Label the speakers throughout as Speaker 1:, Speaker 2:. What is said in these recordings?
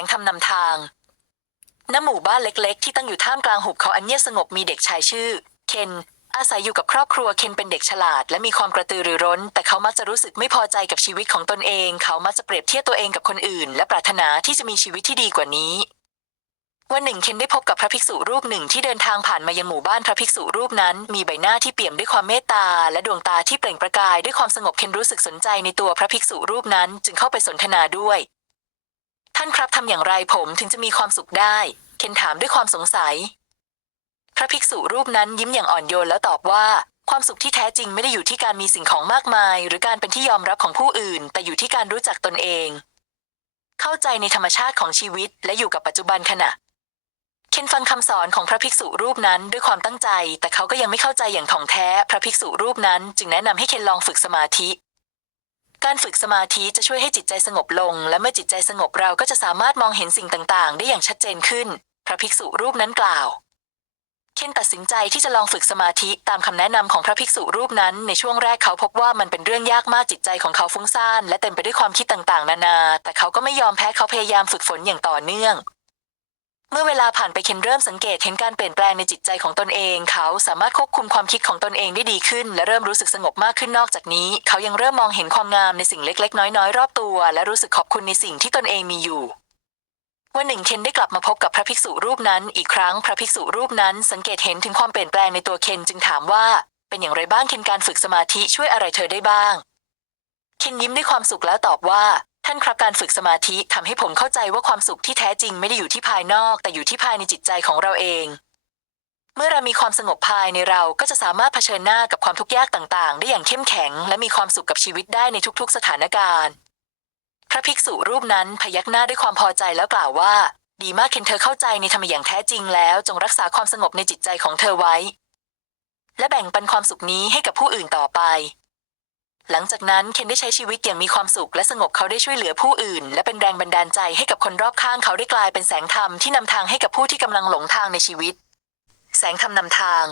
Speaker 1: งธรรมนำทางณหมู่บ้านเล็กๆ ที่ตั้งอยู่ท่ามกลางหุบเขาอันเงียบสงบมีเด็กชายชื่อ เคน อาศัยอยู่กับครอบครัวเคนเป็นเด็กฉลาด และมีความกระตือรือร้น แต่เขามักจะรู้สึกไม่พอใจกับชีวิตของตนเอง เขามักจะเปรียบเทียบตัวเองกับคนอื่น และปรารถนาที่จะมีชีวิตที่ดีกว่านี้วันหนึ่งเคนได้พบกับพระภิกษุรูปหนึ่งที่เดินทางผ่านมายังหมู่บ้านพระภิกษุรูปนั้น มีใบหน้าที่เปี่ยมด้วยความเมตตา และดวงตาที่เปล่งประกายด้วยความสงบเคนรู้สึกสนใจในตัวพระภิกษุรูปนั้น จึงเข้าไปสนทนาด้วย ท่านครับทำอย่างไรผมถึงจะมีความสุขได้ เคนถามด้วยความสงสัย พระภิกษุรูปนั้นยิ้มอย่างอ่อนโยนแล้วตอบว่า ความสุขที่แท้จริงไม่ได้อยู่ที่การมีสิ่งของมากมาย หรือการเป็นที่ยอมรับของผู้อื่น แต่อยู่ที่การรู้จักตนเอง เข้าใจในธรรมชาติของชีวิต และอยู่กับปัจจุบันขณะเคนฟังคำสอนของพระภิกษุรูปนั้นด้วยความตั้งใจ แต่เขาก็ยังไม่เข้าใจอย่างถ่องแท้ พระภิกษุรูปนั้น จึงแนะนำให้เคนลองฝึกสมาธิ การฝึกสมาธิจะช่วยให้จิตใจสงบลง และเมื่อจิตใจสงบเราก็จะสามารถมองเห็นสิ่งต่างๆ ได้อย่างชัดเจนขึ้น พระภิกษุรูปนั้นกล่าว เคนตัดสินใจที่จะลองฝึกสมาธิตามคำแนะนำของพระภิกษุรูปนั้น ในช่วงแรกเขาพบว่ามันเป็นเรื่องยากมากจิตใจของเขาฟุ้งซ่านและเต็มไปด้วยความคิดต่างๆ นานา แต่เขาก็ไม่ยอมแพ้เขาพยายามฝึกฝนอย่างต่อเนื่อง เมื่อเวลาผ่านไปเคนเริ่มสังเกตเห็นการเปลี่ยนแปลงในจิตใจของตนเอง เขาสามารถควบคุมความคิดของตนเองได้ดีขึ้น และเริ่มรู้สึกสงบมากขึ้นนอกจากนี้ เขายังเริ่มมองเห็นความงามในสิ่งเล็กๆ น้อยๆ รอบตัว และรู้สึกขอบคุณในสิ่งที่ตนเองมีอยู่วันหนึ่งเคนได้กลับมาพบกับพระภิกษุรูปนั้น อีกครั้งพระภิกษุรูปนั้น สังเกตเห็นถึงความเปลี่ยนแปลงในตัวเคนจึงถามว่า เป็นอย่างไรบ้างเคนการฝึกสมาธิช่วยอะไรเธอได้บ้างเคนยิ้มด้วยความสุขแล้วตอบว่า ท่านครับการฝึกสมาธิทำให้ผมเข้าใจว่าความสุขที่แท้จริงไม่ได้อยู่ที่ภายนอก แต่อยู่ที่ภายในจิตใจของเราเอง เมื่อเรามีความสงบภายในเราก็จะสามารถเผชิญหน้ากับความทุกข์ยากต่าง ๆ ได้อย่างเข้มแข็ง และมีความสุขกับชีวิตได้ในทุก ๆ สถานการณ์ พระภิกษุรูปนั้นพยักหน้าด้วยความพอใจแล้วกล่าวว่า ดีมากเคนเธอเข้าใจในธรรมอย่างแท้จริงแล้ว จงรักษาความสงบในจิตใจของเธอไว้ และแบ่งปันความสุขนี้ให้กับผู้อื่นต่อไป หลังจากนั้นเคนได้ใช้ชีวิตอย่างมีความสุขและสงบเขาได้ช่วยเหลือผู้อื่น และเป็นแรงบันดาลใจให้กับคนรอบข้างเขาได้กลายเป็นแสงธรรมที่นำทางให้กับผู้ที่กำลังหลงทางในชีวิต แสงธรรมนำทาง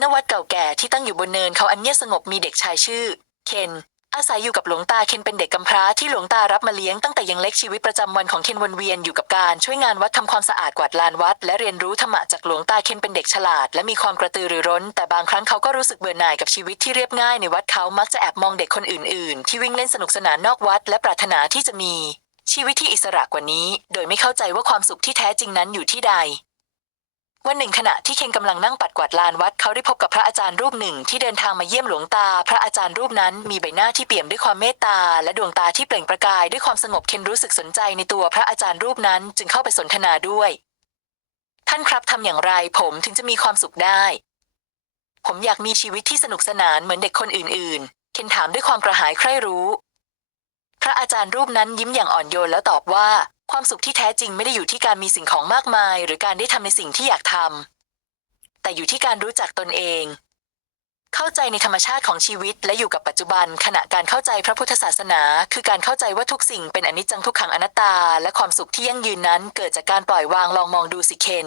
Speaker 1: นวัดเก่าแก่ที่ตั้งอยู่บนเนินเขาอันเงียบสงบมีเด็กชายชื่อ เคน อาศัยอยู่กับหลวงตาเคนเป็นเด็กกำพร้าที่หลวงตารับมาเลี้ยงตั้งแต่ยังเล็กชีวิตประจำวันของเคนวนเวียนอยู่กับการช่วยงานวัดทำความสะอาดกวาดลานวัด และเรียนรู้ธรรมะจากหลวงตาเคนเป็นเด็กฉลาด และมีความกระตือรือร้น แต่บางครั้งเขาก็รู้สึกเบื่อหน่ายกับชีวิตที่เรียบง่ายในวัดเขามักจะแอบมองเด็กคนอื่น ๆ ที่วิ่งเล่นสนุกสนานนอกวัด และปรารถนาที่จะมีชีวิตที่อิสระกว่านี้ โดยไม่เข้าใจว่าความสุขที่แท้จริงนั้นอยู่ที่ใด วันหนึ่งขณะที่เคนกำลังนั่งปัดกวาดลานวัดเขาได้พบกับพระอาจารย์รูปหนึ่งที่เดินทางมาเยี่ยมหลวงตา พระอาจารย์รูปนั้นมีใบหน้าที่เปี่ยมด้วยความเมตตา และดวงตาที่เปล่งประกายด้วยความสงบเคนรู้สึกสนใจในตัวพระอาจารย์รูปนั้นจึงเข้าไปสนทนาด้วย ท่านครับทำอย่างไรผมถึงจะมีความสุขได้ ผมอยากมีชีวิตที่สนุกสนานเหมือนเด็กคนอื่นๆ เคนถามด้วยความกระหายใคร่รู้ พระอาจารย์รูปนั้นยิ้มอย่างอ่อนโยนแล้วตอบว่า ความสุขที่แท้จริงไม่ได้อยู่ที่การมีสิ่งของมากมาย หรือการได้ทำในสิ่งที่อยากทำแต่อยู่ที่การรู้จักตนเอง เข้าใจในธรรมชาติของชีวิต และอยู่กับปัจจุบัน ขณะการเข้าใจพระพุทธศาสนา คือการเข้าใจว่าทุกสิ่งเป็นอนิจจังทุกขังอนัตตา และความสุขที่ยั่งยืนนั้น เกิดจากการปล่อยวางลองมองดูสิเคน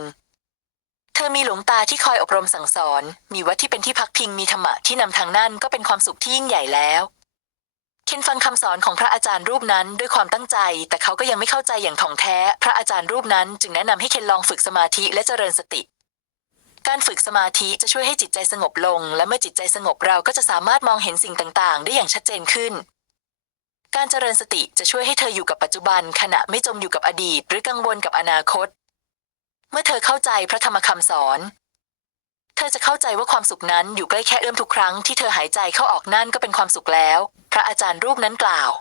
Speaker 1: เธอมีหลวงตาที่คอยอบรมสั่งสอน มีวัดที่เป็นที่พักพิง มีธรรมะที่นำทางนั่นก็เป็นความสุขที่ยิ่งใหญ่แล้ว เคนฟังคำสอนของพระอาจารย์รูปนั้นด้วยความตั้งใจ แต่เขาก็ยังไม่เข้าใจอย่างถ่องแท้ พระอาจารย์รูปนั้นจึงแนะนำให้เคนลองฝึกสมาธิและเจริญสติ การฝึกสมาธิจะช่วยให้จิตใจสงบลง และเมื่อจิตใจสงบเราก็จะสามารถมองเห็นสิ่งต่างๆ ได้อย่างชัดเจนขึ้น การเจริญสติจะช่วยให้เธออยู่กับปัจจุบัน ขณะไม่จมอยู่กับอดีต หรือกังวลกับอนาคต เมื่อเธอเข้าใจพระธรรมคำสอนเธอจะเข้าใจว่าความสุขนั้นอยู่ใกล้แค่เอื้อมทุกครั้งที่เธอหายใจเข้าออกนั่นก็เป็นความสุขแล้ว ระอาจารย์รูปนั้นกล่าว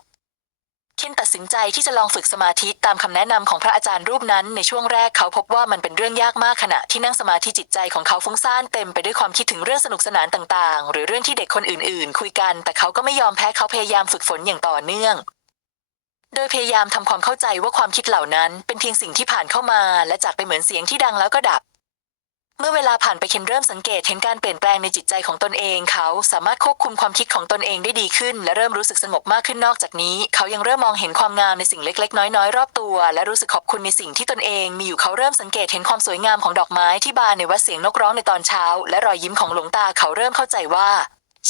Speaker 1: เคนตัดสินใจที่จะลองฝึกสมาธิตามคำแนะนำของพระอาจารย์รูปนั้น ในช่วงแรกเขาพบว่ามันเป็นเรื่องยากมากขณะที่นั่งสมาธิจิตใจของเขาฟุ้งซ่านเต็มไปด้วยความคิดถึงเรื่องสนุกสนานต่างๆ หรือเรื่องที่เด็กคนอื่นๆ คุยกัน แต่เขาก็ไม่ยอมแพ้เขาพยายามฝึกฝนอย่างต่อเนื่อง โดยพยายามทำความเข้าใจว่าความคิดเหล่านั้น เป็นเพียงสิ่งที่ผ่านเข้ามา และจากไปเหมือนเสียงที่ดังแล้วก็ดับ เมื่อเวลาผ่านไปเคนเริ่มสังเกตเห็นการเปลี่ยนแปลงในจิตใจของตนเอง เขาสามารถควบคุมความคิดของตนเองได้ดีขึ้น และเริ่มรู้สึกสงบมากขึ้นนอกจากนี้ เขายังเริ่มมองเห็นความงามในสิ่งเล็ก ๆ น้อยๆรอบตัว และรู้สึกขอบคุณในสิ่งที่ตนเอง มีอยู่เขาเริ่มสังเกตเห็นความสวยงามของดอกไม้ที่บานในวัดเสียงนกร้องในตอนเช้า และรอยยิ้มของหลวงตาเขาเริ่มเข้าใจว่า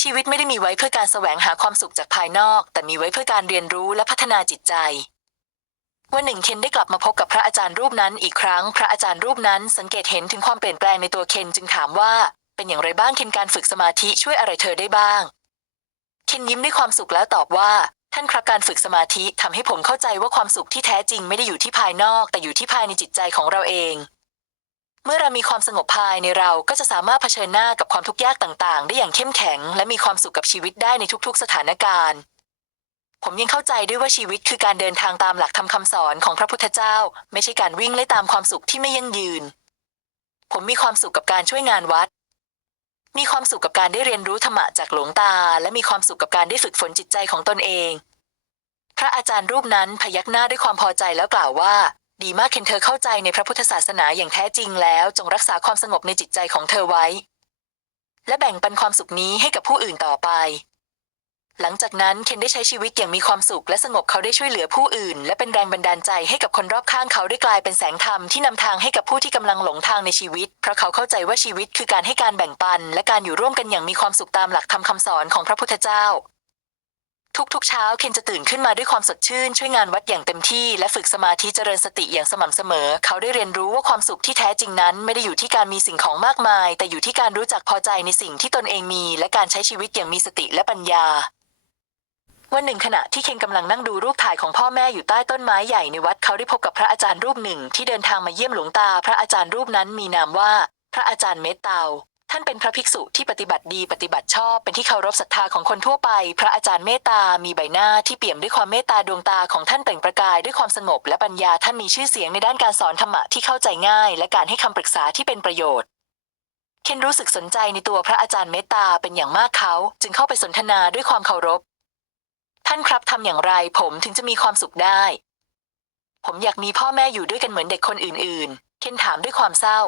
Speaker 1: ชีวิตไม่ได้มีไว้เพื่อการแสวงหาความสุขจากภายนอก แต่มีไว้เพื่อการเรียนรู้และพัฒนาจิตใจ วันหนึ่งเคนได้กลับมาพบกับพระอาจารย์รูปนั้นอีกครั้ง พระอาจารย์รูปนั้นสังเกตเห็นถึงความเปลี่ยนแปลงในตัวเคนจึงถามว่า เป็นอย่างไรบ้างเคนการฝึกสมาธิช่วยอะไรเธอได้บ้างเคนยิ้มด้วยความสุขแล้วตอบว่า ท่านครับการฝึกสมาธิทำให้ผมเข้าใจว่าความสุขที่แท้จริงไม่ได้อยู่ที่ภายนอก แต่อยู่ที่ภายในจิตใจของเราเอง เมื่อเรามีความสงบภายในเราก็จะสามารถเผชิญหน้ากับความทุกข์ยากต่างๆ ได้อย่างเข้มแข็ง และมีความสุขกับชีวิตได้ในทุกๆ สถานการณ์ ผมยังเข้าใจด้วยว่าชีวิตคือการเดินทางตามหลักธรรมคำสอนของพระพุทธเจ้า ไม่ใช่การวิ่งไล่ตามความสุขที่ไม่ยั่งยืน ผมมีความสุขกับการช่วยงานวัด มีความสุขกับการได้เรียนรู้ธรรมะจากหลวงตา และมีความสุขกับการได้ฝึกฝนจิตใจของตนเอง พระอาจารย์รูปนั้นพยักหน้าด้วยความพอใจแล้วกล่าวว่า ดีมากเคนเธอเข้าใจในพระพุทธศาสนาอย่างแท้จริงแล้ว จงรักษาความสงบในจิตใจของเธอไว้ และแบ่งปันความสุขนี้ให้กับผู้อื่นต่อไป หลังจากนั้นเคนได้ใช้ชีวิตอย่างมีความสุขและสงบเขาได้ช่วยเหลือผู้อื่น และเป็นแรงบันดาลใจให้กับคนรอบข้างเขาได้กลายเป็นแสงธรรมที่นำทางให้กับผู้ที่กำลังหลงทางในชีวิต เพราะเขาเข้าใจว่าชีวิตคือการให้การแบ่งปัน และการอยู่ร่วมกันอย่างมีความสุขตามหลักธรรมคำสอนของพระพุทธเจ้าทุกๆ เช้าเคนจะตื่นขึ้นมาด้วยความสดชื่น ช่วยงานวัดอย่างเต็มที่และฝึกสมาธิเจริญสติอย่างสม่ำเสมอ เขาได้เรียนรู้ว่าความสุขที่แท้จริงนั้น ไม่ได้อยู่ที่การมีสิ่งของมากมาย แต่อยู่ที่การรู้จักพอใจในสิ่งที่ตนเองมี และการใช้ชีวิตอย่างมีสติและปัญญา วันหนึ่งขณะที่เคนกำลังนั่งดูรูปถ่ายของพ่อแม่อยู่ใต้ต้นไม้ใหญ่ในวัดเขาได้พบกับพระอาจารย์รูปหนึ่งที่เดินทางมาเยี่ยมหลวงตา พระอาจารย์รูปนั้นมีนามว่า พระอาจารย์เมตเตาท่านเป็นพระภิกษุที่ปฏิบัติดีปฏิบัติชอบเป็นที่เคารพศรัทธาของคนทั่วไป พระอาจารย์เมตตา มีใบหน้าที่เปี่ยมด้วยความเมตตาดวงตาของท่านเปล่งประกายด้วยความสงบและปัญญาท่านมีชื่อเสียงในด้านการสอนธรรมะที่เข้าใจง่าย และการให้คำปรึกษาที่เป็นประโยชน์เคนรู้สึกสนใจในตัวพระอาจารย์เมตตาเป็นอย่างมากเขา จึงเข้าไปสนทนาด้วยความเคารพ ท่านครับทำอย่างไรผมถึงจะมีความสุขได้ ผมอยากมีพ่อแม่อยู่ด้วยกันเหมือนเด็กคนอื่นๆ เคนถามด้วยความเศร้า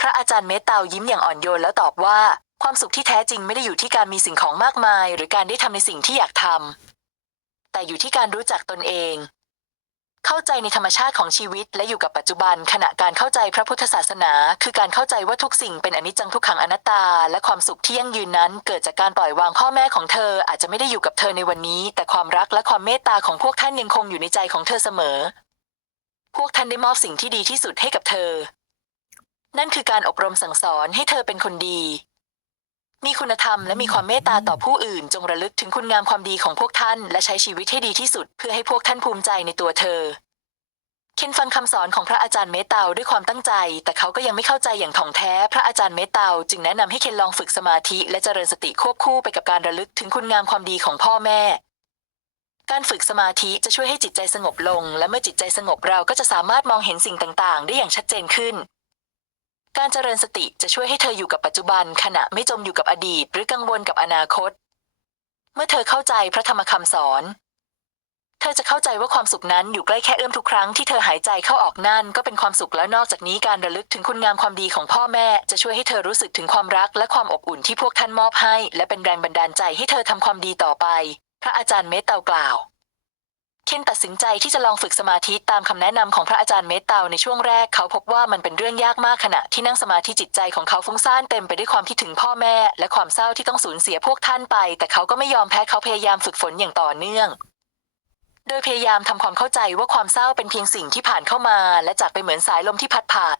Speaker 1: พระอาจารย์เมตเตายิ้มอย่างอ่อนโยนแล้วตอบว่า ความสุขที่แท้จริงไม่ได้อยู่ที่การมีสิ่งของมากมาย หรือการได้ทำในสิ่งที่อยากทำแต่อยู่ที่การรู้จักตนเอง เข้าใจในธรรมชาติของชีวิต และอยู่กับปัจจุบัน ขณะการเข้าใจพระพุทธศาสนา คือการเข้าใจว่าทุกสิ่งเป็นอนิจจังทุกขังอนัตตา และความสุขที่ยั่งยืนนั้น เกิดจากการปล่อยวางพ่อแม่ของเธออาจจะไม่ได้อยู่กับเธอในวันนี้ แต่ความรักและความเมตตาของพวกท่านยังคงอยู่ในใจของเธอเสมอ พวกท่านได้มอบสิ่งที่ดีที่สุดให้กับเธอ นั่นคือการอบรมสั่งสอนให้เธอเป็นคนดี มีคุณธรรมและมีความเมตตาต่อผู้อื่น จงระลึกถึงคุณงามความดีของพวกท่าน และใช้ชีวิตให้ดีที่สุด เพื่อให้พวกท่านภูมิใจในตัวเธอ เคนฟังคำสอนของพระอาจารย์เมตเตาด้วยความตั้งใจ แต่เขาก็ยังไม่เข้าใจอย่างถ่องแท้ พระอาจารย์เมตเตาจึงแนะนำให้เคนลองฝึกสมาธิ และเจริญสติควบคู่ไปกับการระลึกถึงคุณงามความดีของพ่อแม่การฝึกสมาธิจะช่วยให้จิตใจสงบลง และเมื่อจิตใจสงบเราก็จะสามารถมองเห็นสิ่งต่าง ๆ ได้อย่างชัดเจนขึ้น การเจริญสติจะช่วยให้เธออยู่กับปัจจุบันขณะไม่จมอยู่กับอดีต หรือกังวลกับอนาคต เมื่อเธอเข้าใจพระธรรมคำสอน เธอจะเข้าใจว่าความสุขนั้นอยู่ใกล้แค่เอื้อมทุกครั้งที่เธอหายใจเข้าออกนั่นก็เป็นความสุขแล้วนอกจากนี้การระลึกถึงคุณงามความดีของพ่อแม่ จะช่วยให้เธอรู้สึกถึงความรักและความอบอุ่นที่พวกท่านมอบให้ และเป็นแรงบันดาลใจให้เธอทำความดีต่อไป พระอาจารย์เมตเตากล่าว เคนตัดสินใจที่จะลองฝึกสมาธิตามคำแนะนำของพระอาจารย์เมตเตาในช่วงแรกเขาพบว่ามันเป็นเรื่องยากมากขณะที่นั่งสมาธิจิตใจของเขาฟุ้งซ่านเต็มไปด้วยความคิดถึงพ่อแม่ และความเศร้าที่ต้องสูญเสียพวกท่านไป แต่เขาก็ไม่ยอมแพ้เขาพยายามฝึกฝนอย่างต่อเนื่อง โดยพยายามทำความเข้าใจว่าความเศร้าเป็นเพียงสิ่งที่ผ่านเข้ามา และจากไปเหมือนสายลมที่พัดผ่าน